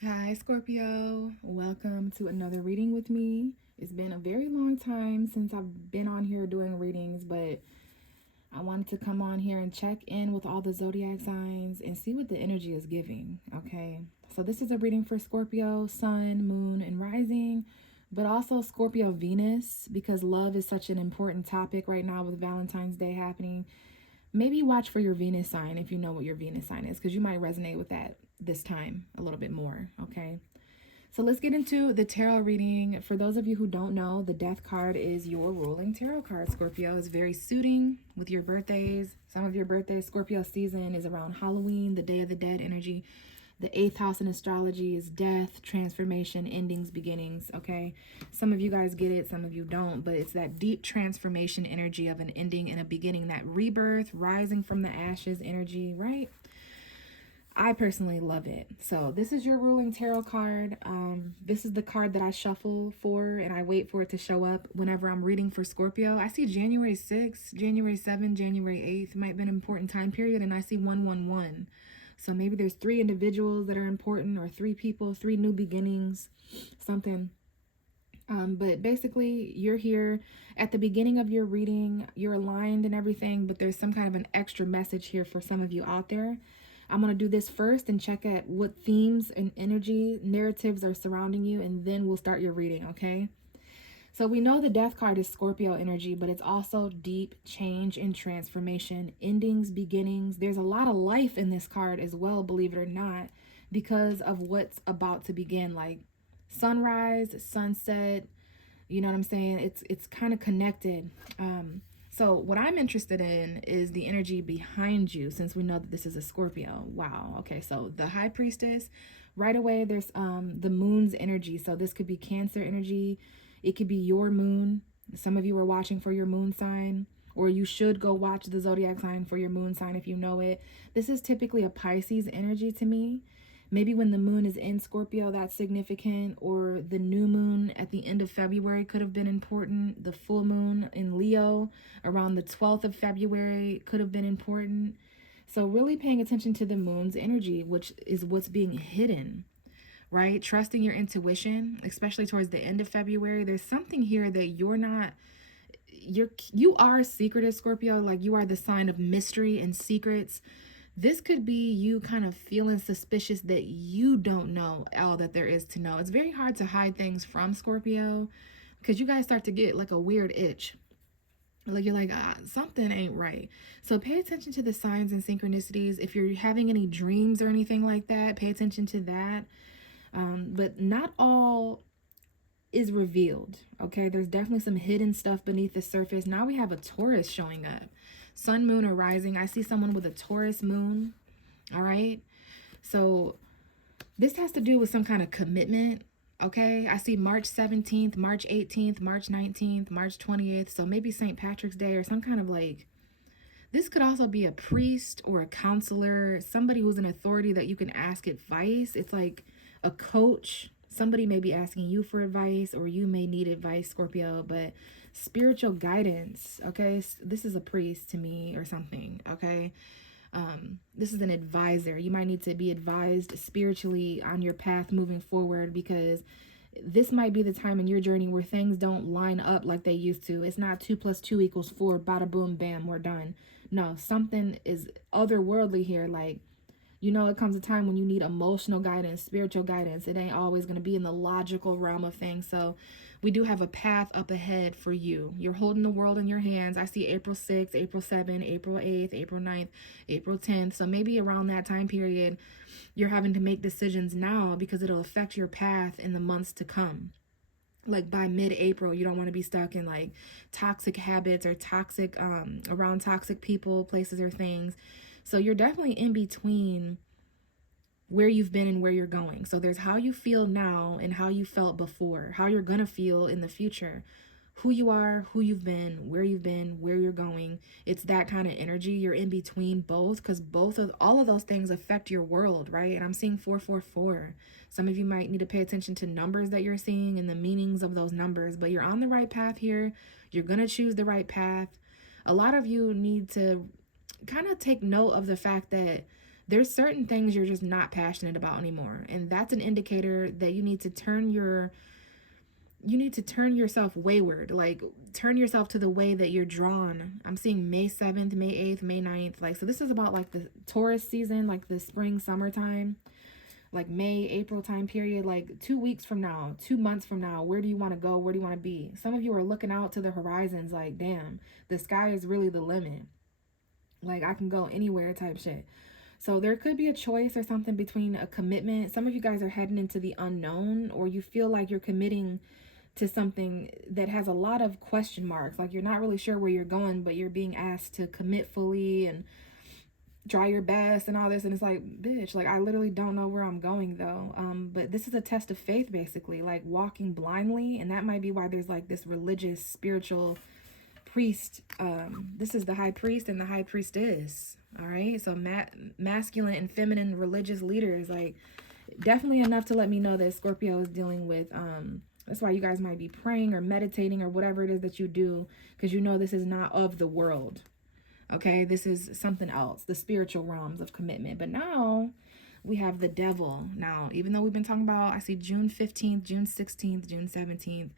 Hi, Scorpio. Welcome to another reading with me. It's been a very long time since I've been on here doing readings, but I wanted to come on here and check in with all the zodiac signs and see what the energy is giving. Okay, so this is a reading for Scorpio, Sun, Moon, and Rising, but also Scorpio Venus because love is such an important topic right now with Valentine's Day happening. Maybe watch for your Venus sign if you know what your Venus sign is because you might resonate with that this time a little bit more. Okay. So let's get into the tarot reading. For those of you who don't know, the death card is your ruling tarot card, Scorpio. It's very suiting with your birthdays. Some of your birthdays, Scorpio season is around Halloween, the Day of the Dead energy. The eighth house in astrology is death, transformation, endings, beginnings. Okay. Some of you guys get it, some of you don't, but it's that deep transformation energy of an ending and a beginning, that rebirth, rising from the ashes energy, right? I personally love it. So this is your ruling tarot card. This is the card that I shuffle for and I wait for it to show up whenever I'm reading for Scorpio. I see January 6th, January 7th, January 8th might be an important time period, and I see 111. So maybe there's three individuals that are important, or three people, three new beginnings, something. But basically, you're here at the beginning of your reading, you're aligned and everything, but there's some kind of an extra message here for some of you out there. I'm going to do this first and check at what themes and energy narratives are surrounding you, and then we'll start your reading, okay? So we know the death card is Scorpio energy, but it's also deep change and transformation, endings, beginnings. There's a lot of life in this card as well, believe it or not, because of what's about to begin, like sunrise, sunset, you know what I'm saying? It's kind of connected. So what I'm interested in is the energy behind you, since we know that this is a Scorpio. Wow. Okay, so the High Priestess, right away there's the moon's energy. So this could be Cancer energy. It could be your moon. Some of you are watching for your moon sign, or you should go watch the zodiac sign for your moon sign if you know it. This is typically a Pisces energy to me. Maybe when the moon is in Scorpio, that's significant, or the new moon at the end of February could have been important. The full moon in Leo around the 12th of February could have been important. So, really paying attention to the moon's energy, which is what's being hidden, right? Trusting your intuition, especially towards the end of February. There's something here that you are secretive, Scorpio. Like, you are the sign of mystery and secrets. This could be you kind of feeling suspicious that you don't know all that there is to know. It's very hard to hide things from Scorpio because you guys start to get like a weird itch. Like, you're like, something ain't right. So pay attention to the signs and synchronicities. If you're having any dreams or anything like that, pay attention to that. But not all is revealed. Okay, there's definitely some hidden stuff beneath the surface. Now we have a Taurus showing up. Sun, moon, or rising. I see someone with a Taurus moon. All right. So this has to do with some kind of commitment. Okay. I see March 17th, March 18th, March 19th, March 28th. So maybe St. Patrick's Day, or some kind of like, this could also be a priest or a counselor, somebody who's an authority that you can ask advice. It's like a coach. Somebody may be asking you for advice, or you may need advice, Scorpio, but spiritual guidance. Okay. This is a priest to me or something. Okay. This is an advisor. You might need to be advised spiritually on your path moving forward, because this might be the time in your journey where things don't line up like they used to. It's not 2 + 2 = 4, bada boom, bam, we're done. No, something is otherworldly here. Like, it comes a time when you need emotional guidance, spiritual guidance. It ain't always going to be in the logical realm of things. So we do have a path up ahead for you. You're holding the world in your hands. I see April 6th, April 7th, April 8th, April 9th, April 10th. So maybe around that time period, you're having to make decisions now because it'll affect your path in the months to come. Like by mid-April, you don't want to be stuck in like toxic habits or toxic around toxic people, places, or things. So you're definitely in between where you've been and where you're going. So there's how you feel now and how you felt before, how you're going to feel in the future, who you are, who you've been, where you're going. It's that kind of energy. You're in between both, because all of those things affect your world, right? And I'm seeing 444. Some of you might need to pay attention to numbers that you're seeing and the meanings of those numbers, but you're on the right path here. You're going to choose the right path. A lot of you need to kind of take note of the fact that there's certain things you're just not passionate about anymore, and that's an indicator that you need to turn yourself wayward, like turn yourself to the way that you're drawn. I'm seeing May 7th, May 8th, May 9th. Like, so this is about like the Taurus season, like the spring, summertime, like May, April time period, like 2 weeks from now, 2 months from now. Where do you want to go? Where do you want to be? Some of you are looking out to the horizons like, damn, the sky is really the limit. Like, I can go anywhere type shit. So there could be a choice or something between a commitment. Some of you guys are heading into the unknown, or you feel like you're committing to something that has a lot of question marks. Like, you're not really sure where you're going, but you're being asked to commit fully and try your best and all this. And it's like, bitch, like, I literally don't know where I'm going though. But this is a test of faith, basically, like walking blindly. And that might be why there's like this religious, spiritual priest. This is the high priest and the high priestess. All right. So masculine and feminine religious leaders, like, definitely enough to let me know that Scorpio is dealing with, that's why you guys might be praying or meditating or whatever it is that you do, because you know this is not of the world. Okay, this is something else, the spiritual realms of commitment. But now we have the devil. Now, even though we've been talking about, I see June 15th, June 16th, June 17th,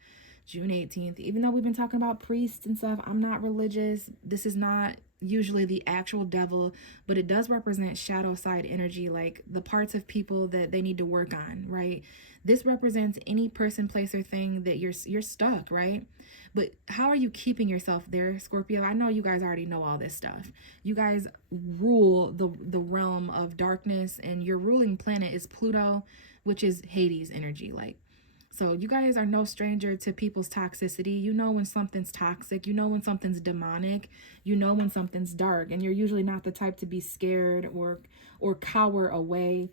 June 18th, even though we've been talking about priests and stuff, I'm not religious. This is not usually the actual devil, but it does represent shadow side energy, like the parts of people that they need to work on, right? This represents any person, place, or thing that you're stuck, right? But how are you keeping yourself there, Scorpio? I know you guys already know all this stuff. You guys rule the realm of darkness, and your ruling planet is Pluto, which is Hades energy, like. So you guys are no stranger to people's toxicity. You know when something's toxic. You know when something's demonic. You know when something's dark. And you're usually not the type to be scared or cower away.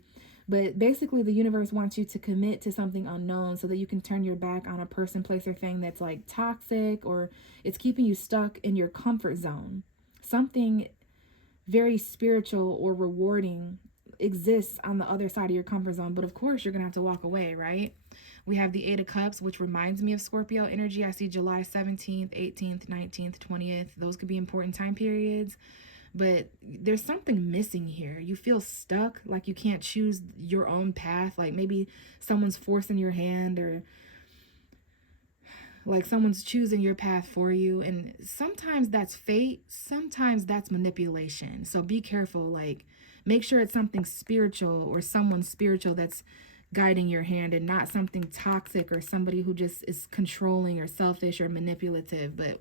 But basically, the universe wants you to commit to something unknown so that you can turn your back on a person, place, or thing that's like toxic, or it's keeping you stuck in your comfort zone. Something very spiritual or rewarding exists on the other side of your comfort zone. But of course, you're going to have to walk away, right? We have the Eight of Cups, which reminds me of Scorpio energy. I see July 17th, 18th, 19th, 20th. Those could be important time periods. But there's something missing here. You feel stuck, like you can't choose your own path. Like maybe someone's forcing your hand, or like someone's choosing your path for you. And sometimes that's fate. Sometimes that's manipulation. So be careful. Like, make sure it's something spiritual or someone spiritual that's guiding your hand, and not something toxic or somebody who just is controlling or selfish or manipulative. But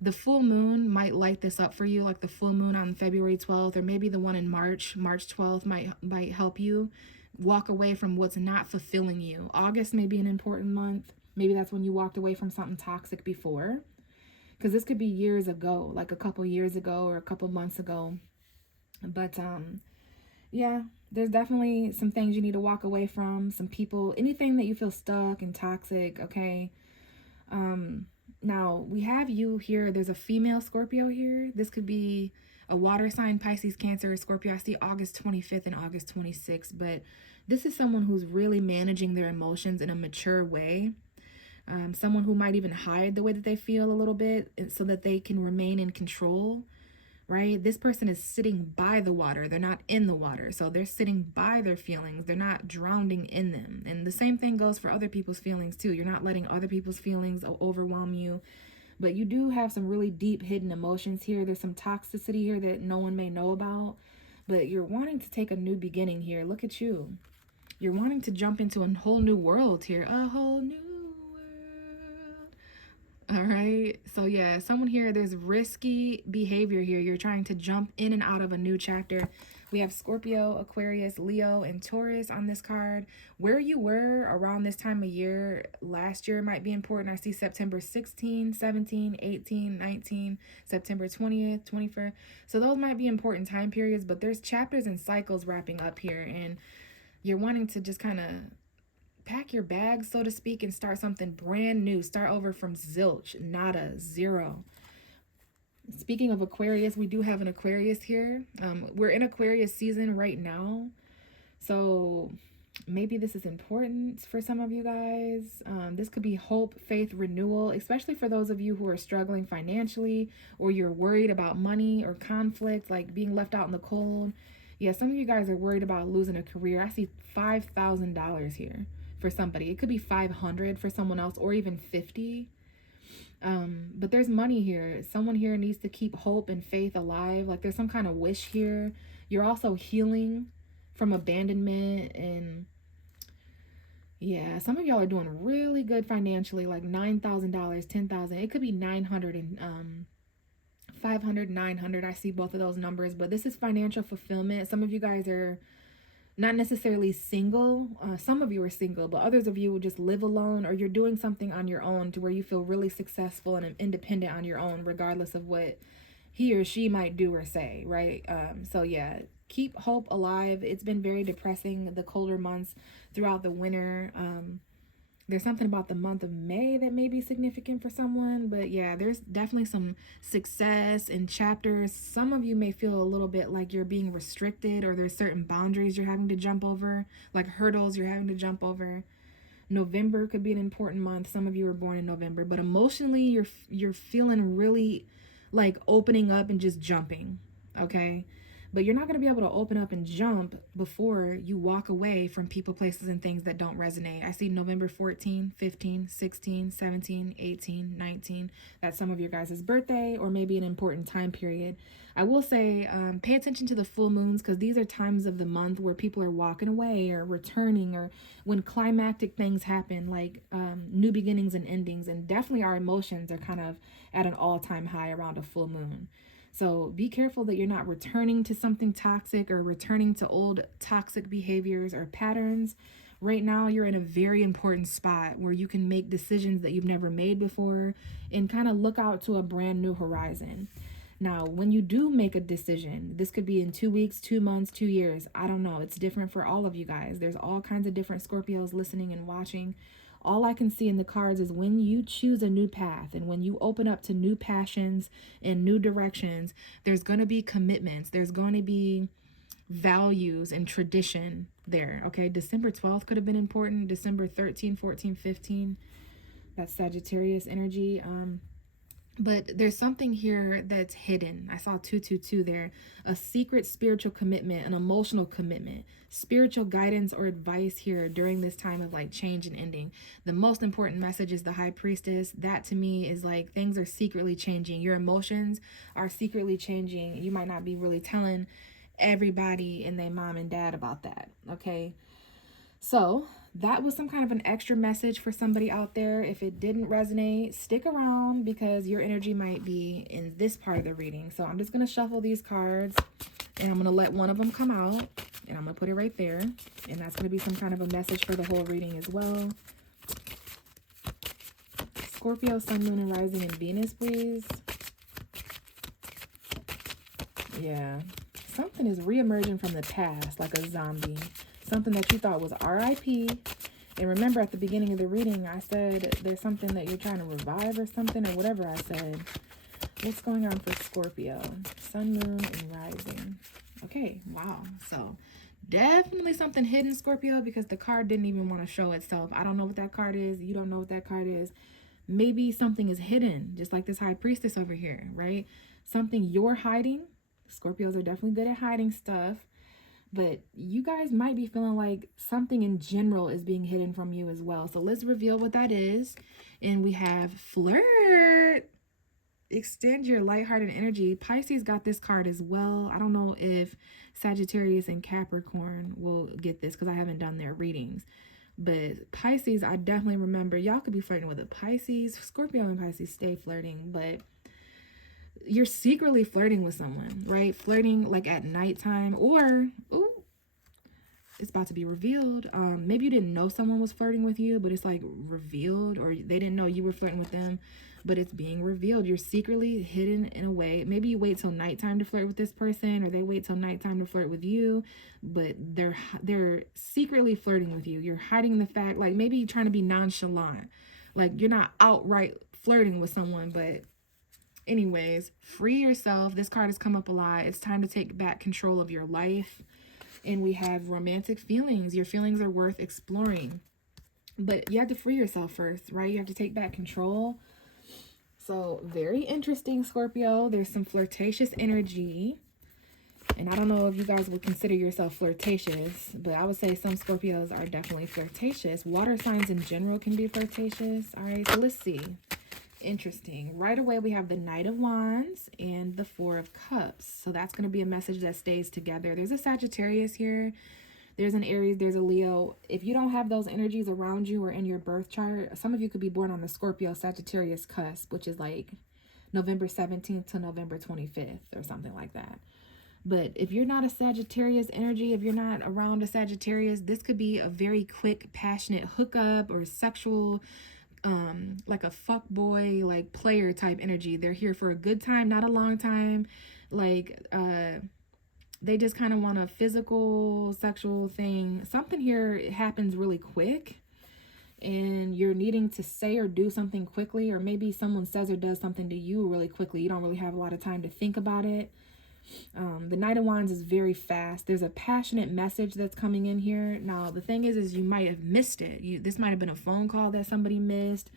the full moon might light this up for you, like the full moon on February 12th, or maybe the one in March 12th might help you walk away from what's not fulfilling you. August may be an important month. Maybe that's when you walked away from something toxic before, because this could be years ago, like a couple years ago or a couple months ago. But yeah, there's definitely some things you need to walk away from, some people, anything that you feel stuck and toxic, okay? Now, we have you here. There's a female Scorpio here. This could be a water sign, Pisces, Cancer, Scorpio. I see August 25th and August 26th, but this is someone who's really managing their emotions in a mature way. Someone who might even hide the way that they feel a little bit so that they can remain in control, right? This person is sitting by the water. They're not in the water. So they're sitting by their feelings. They're not drowning in them. And the same thing goes for other people's feelings too. You're not letting other people's feelings overwhelm you. But you do have some really deep hidden emotions here. There's some toxicity here that no one may know about. But you're wanting to take a new beginning here. Look at you. You're wanting to jump into a whole new world here. A whole new all right. So yeah, someone here, there's risky behavior here. You're trying to jump in and out of a new chapter. We have Scorpio, Aquarius, Leo, and Taurus on this card. Where you were around this time of year last year might be important. I see September 16, 17, 18, 19, September 20th, 21st. So those might be important time periods, but there's chapters and cycles wrapping up here, and you're wanting to just kind of pack your bags, so to speak, and start something brand new. Start over from zilch, nada, zero. Speaking of Aquarius, we do have an Aquarius here. We're in Aquarius season right now. So maybe this is important for some of you guys. This could be hope, faith, renewal, especially for those of you who are struggling financially, or you're worried about money or conflict, like being left out in the cold. Yeah, some of you guys are worried about losing a career. I see $5,000 here for somebody. It could be 500 for someone else, or even 50. But there's money here. Someone here needs to keep hope and faith alive. Like there's some kind of wish here. You're also healing from abandonment, and yeah, some of y'all are doing really good financially, like $9,000, 10,000. It could be 900 and 500, 900. I see both of those numbers, but this is financial fulfillment. Some of you guys are not necessarily single. Some of you are single, but others of you will just live alone, or you're doing something on your own to where you feel really successful and independent on your own, regardless of what he or she might do or say, right? So yeah, keep hope alive. It's been very depressing the colder months throughout the winter. There's something about the month of May that may be significant for someone, but yeah, there's definitely some success in chapters. Some of you may feel a little bit like you're being restricted, or there's certain boundaries you're having to jump over, like hurdles you're having to jump over. November could be an important month. Some of you were born in November, but emotionally you're feeling really like opening up and just jumping, okay? But you're not going to be able to open up and jump before you walk away from people, places, and things that don't resonate. I see November 14, 15, 16, 17, 18, 19. That's some of your guys' birthday, or maybe an important time period. I will say, pay attention to the full moons, because these are times of the month where people are walking away or returning, or when climactic things happen, like new beginnings and endings. And definitely our emotions are kind of at an all-time high around a full moon. So be careful that you're not returning to something toxic, or returning to old toxic behaviors or patterns. Right now, you're in a very important spot where you can make decisions that you've never made before, and kind of look out to a brand new horizon. Now, when you do make a decision, this could be in 2 weeks, 2 months, 2 years. I don't know. It's different for all of you guys. There's all kinds of different Scorpios listening and watching. All I can see in the cards is when you choose a new path, and when you open up to new passions and new directions, there's going to be commitments. There's going to be values and tradition there. Okay, December 12th could have been important. December 13, 14, 15. That's Sagittarius energy. But there's something here that's hidden. I saw 222 there. A secret spiritual commitment, an emotional commitment, spiritual guidance or advice here during this time of like change and ending. The most important message is the High Priestess. That to me is like things are secretly changing. Your emotions are secretly changing. You might not be really telling everybody and their mom and dad about that. Okay. So that was some kind of an extra message for somebody out there. If it didn't resonate, stick around, because your energy might be in this part of the reading. So I'm just going to shuffle these cards, and I'm going to let one of them come out, and I'm going to put it right there. And that's going to be some kind of a message for the whole reading as well. Scorpio, Sun, Moon, and Rising in Venus, please. Yeah. Something is reemerging from the past like a zombie. Something that you thought was RIP. And remember at the beginning of the reading, I said there's something that you're trying to revive or something, or whatever I said. What's going on for Scorpio? Sun, Moon, and Rising. Okay, wow. So definitely something hidden, Scorpio, because the card didn't even want to show itself. I don't know what that card is. You don't know what that card is. Maybe something is hidden, just like this High Priestess over here, right? Something you're hiding. Scorpios are definitely good at hiding stuff. But you guys might be feeling like something in general is being hidden from you as well. So let's reveal what that is. And we have flirt. Extend your lighthearted energy. Pisces got this card as well. I don't know if Sagittarius and Capricorn will get this, because I haven't done their readings. But Pisces, I definitely remember. Y'all could be flirting with a Pisces. Scorpio and Pisces stay flirting, but you're secretly flirting with someone, right? Flirting like at nighttime, or ooh, it's about to be revealed. Maybe you didn't know someone was flirting with you, but it's like revealed, or they didn't know you were flirting with them, but it's being revealed. You're secretly hidden in a way. Maybe you wait till nighttime to flirt with this person, or they wait till nighttime to flirt with you, but they're secretly flirting with you. You're hiding the fact, like maybe you're trying to be nonchalant, like you're not outright flirting with someone, but anyways, free yourself. This card has come up a lot. It's time to take back control of your life. And we have romantic feelings. Your feelings are worth exploring. But you have to free yourself first, right? You have to take back control. So very interesting, Scorpio. There's some flirtatious energy. And I don't know if you guys would consider yourself flirtatious, but I would say some Scorpios are definitely flirtatious. Water signs in general can be flirtatious. All right, so let's see. Interesting. Right away, we have the Knight of Wands and the Four of Cups. So that's going to be a message that stays together. There's a Sagittarius here. There's an Aries. There's a Leo. If you don't have those energies around you or in your birth chart, some of you could be born on the Scorpio Sagittarius cusp, which is like November 17th to November 25th or something like that. But if you're not a Sagittarius energy, if you're not around a Sagittarius, this could be a very quick, passionate hookup or sexual, like a fuck boy, like player type energy. They're here for a good time, not a long time. Like, they just kind of want a physical, sexual thing. Something here happens really quick and you're needing to say or do something quickly, or maybe someone says or does something to you really quickly. You don't really have a lot of time to think about it. The Knight of Wands is very fast. There's a passionate message that's coming in here. Now, the thing is you might have missed it. This might have been a phone call that somebody missed.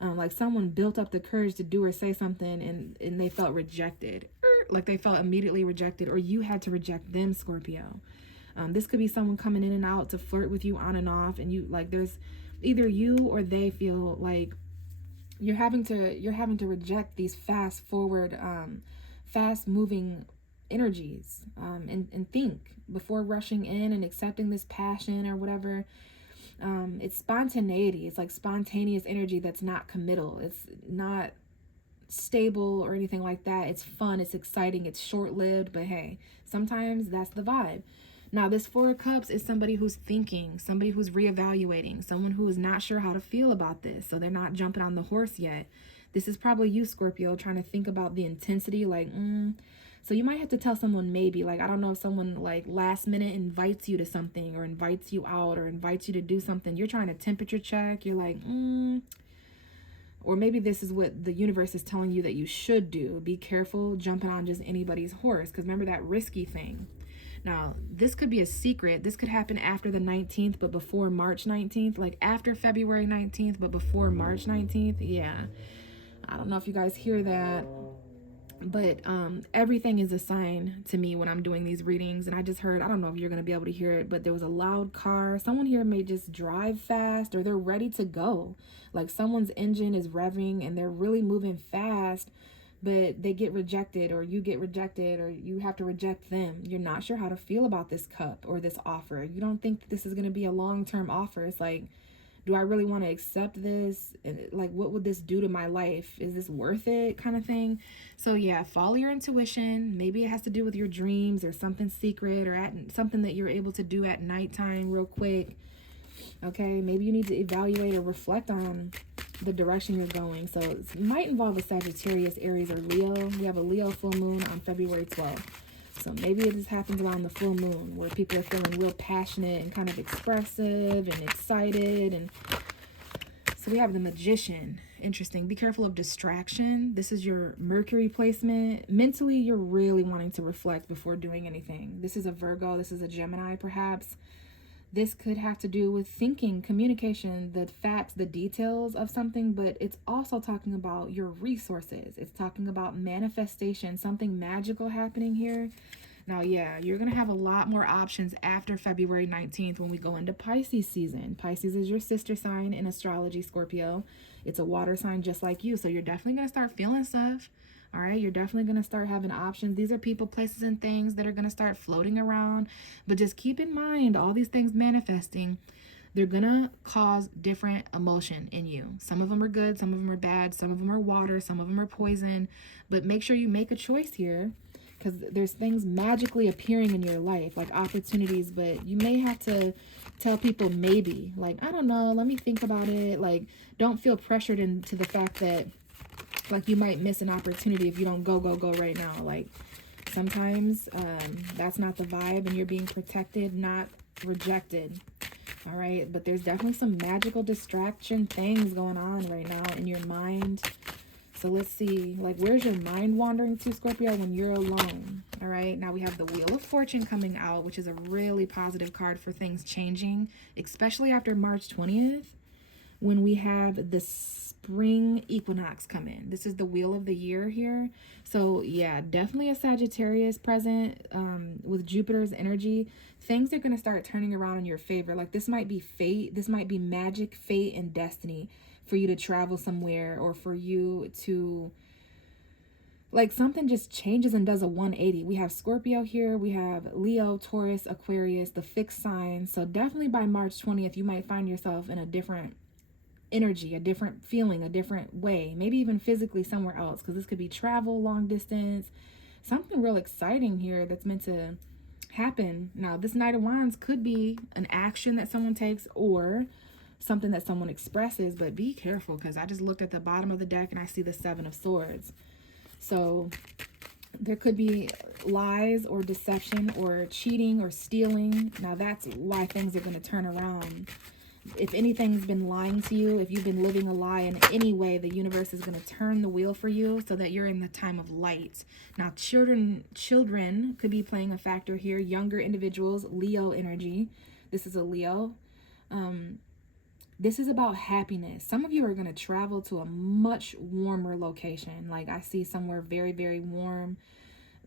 Like someone built up the courage to do or say something and they felt rejected. Like they felt immediately rejected, or you had to reject them, Scorpio. This could be someone coming in and out to flirt with you on and off, and you like there's either you or they feel like you're having to reject these fast forward, fast moving energies, and think before rushing in and accepting this passion or whatever. It's spontaneity. It's like spontaneous energy that's not committal. It's not stable or anything like that. It's fun, it's exciting, it's short-lived, but hey, sometimes that's the vibe. Now, this Four of Cups is somebody who's thinking, somebody who's reevaluating, someone who is not sure how to feel about this, so they're not jumping on the horse yet. This is probably you, Scorpio, trying to think about the intensity, like, So you might have to tell someone maybe, like, I don't know, if someone like last minute invites you to something or invites you out or invites you to do something. You're trying to temperature check. You're like, Or maybe this is what the universe is telling you that you should do. Be careful jumping on just anybody's horse, because remember that risky thing. Now, this could be a secret. This could happen after the 19th, but before March 19th. Like after February 19th, but before March 19th. Yeah. I don't know if you guys hear that. But everything is a sign to me when I'm doing these readings. And I just heard, I don't know if you're going to be able to hear it, but there was a loud car. Someone here may just drive fast, or they're ready to go. Like someone's engine is revving and they're really moving fast, but they get rejected, or you get rejected, or you have to reject them. You're not sure how to feel about this cup or this offer. You don't think this is going to be a long-term offer. It's like, do I really want to accept this? Like, what would this do to my life? Is this worth it, kind of thing? So yeah, follow your intuition. Maybe it has to do with your dreams or something secret, or something that you're able to do at nighttime real quick. Okay, maybe you need to evaluate or reflect on the direction you're going. So it might involve a Sagittarius, Aries, or Leo. We have a Leo full moon on February 12th. So maybe it just happens around the full moon, where people are feeling real passionate and kind of expressive and excited. And so we have the Magician. Interesting. Be careful of distraction. This is your Mercury placement. Mentally, you're really wanting to reflect before doing anything. This is a Virgo. This is a Gemini, perhaps. This could have to do with thinking, communication, the facts, the details of something, but it's also talking about your resources. It's talking about manifestation, something magical happening here. Now, yeah, you're going to have a lot more options after February 19th when we go into Pisces season. Pisces is your sister sign in astrology, Scorpio. It's a water sign just like you, so you're definitely going to start feeling stuff. All right, you're definitely going to start having options. These are people, places, and things that are going to start floating around. But just keep in mind, all these things manifesting, they're going to cause different emotion in you. Some of them are good, some of them are bad, some of them are water, some of them are poison. But make sure you make a choice here, because there's things magically appearing in your life, like opportunities. But you may have to tell people maybe, like, I don't know, let me think about it. Like, don't feel pressured into the fact that, like, you might miss an opportunity if you don't go right now. Like, sometimes that's not the vibe, and you're being protected, not rejected. All right, but there's definitely some magical distraction things going on right now in your mind. So let's see, like, where's your mind wandering to, Scorpio, when you're alone? All right, now we have the Wheel of Fortune coming out, which is a really positive card for things changing, especially after March 20th, when we have the spring equinox come in. This is the wheel of the year here. So yeah, definitely a Sagittarius present with Jupiter's energy. Things are going to start turning around in your favor. Like this might be fate. This might be magic, fate, and destiny for you to travel somewhere, or for you to, like, something just changes and does a 180. We have Scorpio here. We have Leo, Taurus, Aquarius, the fixed signs. So definitely by March 20th, you might find yourself in a different energy, a different feeling, a different way, maybe even physically somewhere else, because this could be travel, long distance, something real exciting here that's meant to happen. Now, this Knight of Wands could be an action that someone takes or something that someone expresses, but be careful, because I just looked at the bottom of the deck and I see the Seven of Swords. So there could be lies or deception or cheating or stealing. Now that's why things are going to turn around. If anything's been lying to you, if you've been living a lie in any way, the universe is going to turn the wheel for you so that you're in the time of light. Now, children could be playing a factor here. Younger individuals, Leo energy. This is a Leo. This is about happiness. Some of you are going to travel to a much warmer location. Like I see somewhere very, very warm.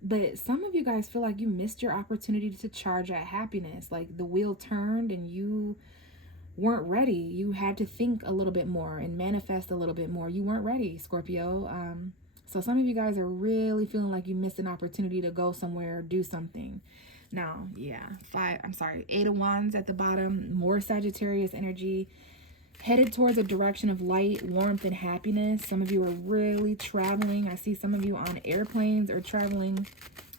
But some of you guys feel like you missed your opportunity to charge at happiness. Like the wheel turned and you weren't ready. You had to think a little bit more and manifest a little bit more. You weren't ready, Scorpio. So some of you guys are really feeling like you missed an opportunity to go somewhere or do something. Now, yeah, Eight of Wands at the bottom, more Sagittarius energy, headed towards a direction of light, warmth, and happiness. Some of you are really traveling. I see some of you on airplanes or traveling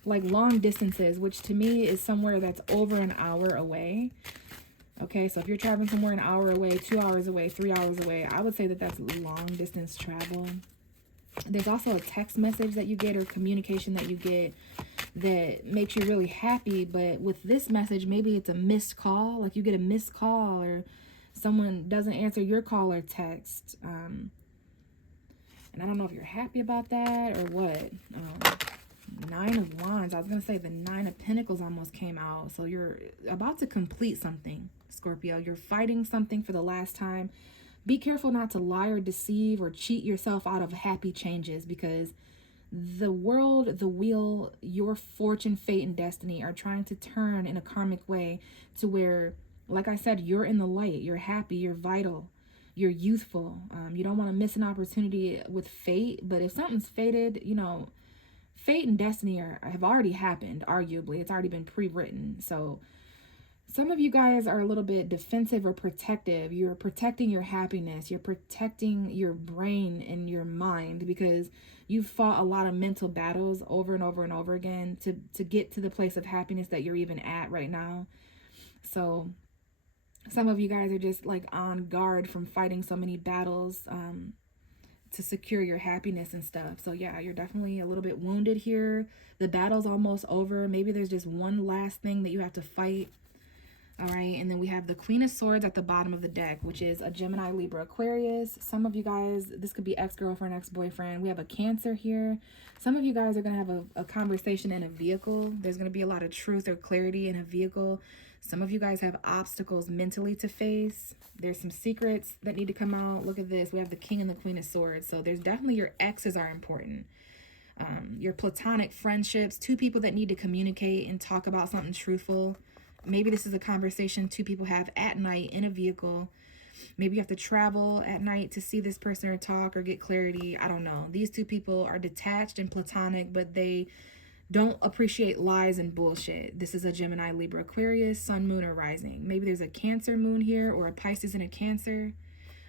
like long distances, which to me is somewhere that's over an hour away. Okay, so if you're traveling somewhere an hour away, 2 hours away, 3 hours away, I would say that that's long distance travel. There's also a text message that you get or communication that you get that makes you really happy. But with this message, maybe it's a missed call. Like you get a missed call or someone doesn't answer your call or text. And I don't know if you're happy about that or what. Nine of Wands. I was going to say the Nine of Pentacles almost came out. So you're about to complete something, Scorpio. You're fighting something for the last time. Be careful not to lie or deceive or cheat yourself out of happy changes, because the world, the wheel, your fortune, fate, and destiny are trying to turn in a karmic way to where, like I said, you're in the light. You're happy. You're vital. You're youthful. You don't want to miss an opportunity with fate. But if something's fated, you know, fate and destiny have already happened, arguably. It's already been pre-written. So some of you guys are a little bit defensive or protective. You're protecting your happiness. You're protecting your brain and your mind because you've fought a lot of mental battles over and over and over again to get to the place of happiness that you're even at right now. So some of you guys are just like on guard from fighting so many battles to secure your happiness and stuff. So yeah, you're definitely a little bit wounded here. The battle's almost over. Maybe there's just one last thing that you have to fight. All right, and then we have the Queen of Swords at the bottom of the deck, which is a Gemini, Libra, Aquarius. Some of you guys, this could be ex-girlfriend, ex-boyfriend. We have a Cancer here. Some of you guys are going to have a conversation in a vehicle. There's going to be a lot of truth or clarity in a vehicle. Some of you guys have obstacles mentally to face. There's some secrets that need to come out. Look at this. We have the King and the Queen of Swords. So there's definitely your exes are important. Your platonic friendships, two people that need to communicate and talk about something truthful. Maybe this is a conversation two people have at night in a vehicle. Maybe you have to travel at night to see this person or talk or get clarity. I don't know. These two people are detached and platonic, but they don't appreciate lies and bullshit. This is a Gemini, Libra, Aquarius, Sun, Moon, or Rising. Maybe there's a Cancer moon here or a Pisces and a Cancer.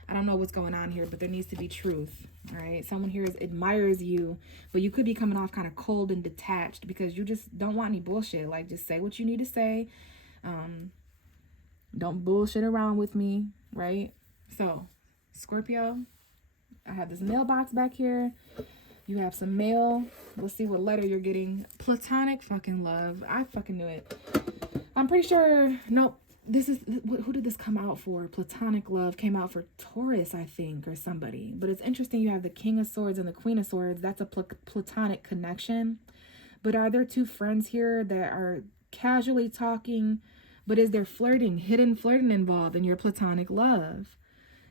I don't know what's going on here, but there needs to be truth. All right. Someone here admires you, but you could be coming off kind of cold and detached because you just don't want any bullshit. Like, just say what you need to say. Don't bullshit around with me, right? So, Scorpio, I have this mailbox back here. You have some mail. Let's see what letter you're getting. Platonic fucking love. I fucking knew it. I'm pretty sure. Nope. This is, who did this come out for? Platonic love came out for Taurus, I think, or somebody. But it's interesting. You have the King of Swords and the Queen of Swords. That's a platonic connection. But are there two friends here that are casually talking, but is there flirting, hidden flirting involved in your platonic love?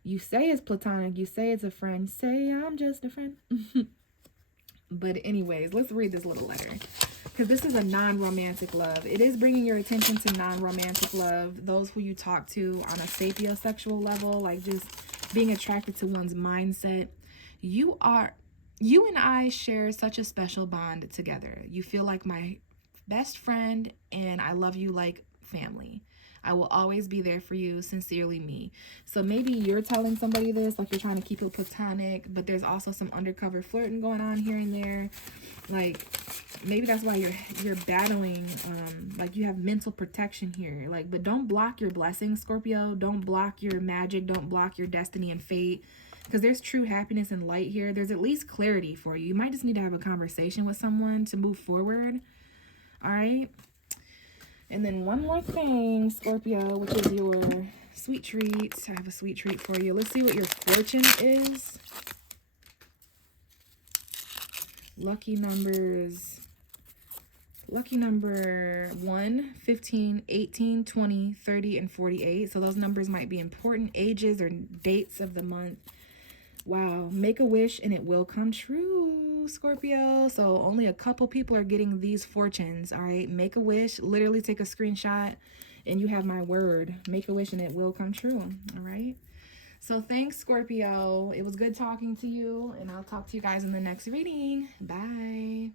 You say it's platonic. You say it's a friend. Say I'm just a friend. But anyways, let's read this little letter. Because this is a non-romantic love. It is bringing your attention to non-romantic love. Those who you talk to on a sapiosexual level. Like just being attracted to one's mindset. You and I share such a special bond together. You feel like my best friend. And I love you like family. I will always be there for you. Sincerely, me. So maybe you're telling somebody this, like you're trying to keep it platonic, but there's also some undercover flirting going on here and there. Like maybe that's why you're battling, like you have mental protection here. Like, but don't block your blessings, Scorpio. Don't block your magic. Don't block your destiny and fate. Because there's true happiness and light here. There's at least clarity for you. You might just need to have a conversation with someone to move forward. All right. And then one more thing, Scorpio, which is your sweet treat. I have a sweet treat for you. Let's see what your fortune is. Lucky numbers. Lucky number 1, 15, 18, 20, 30, and 48. So those numbers might be important ages or dates of the month. Wow. Make a wish and it will come true, Scorpio. So only a couple people are getting these fortunes. All right. Make a wish. Literally take a screenshot and you have my word. Make a wish and it will come true. All right. So thanks, Scorpio. It was good talking to you, and I'll talk to you guys in the next reading. Bye.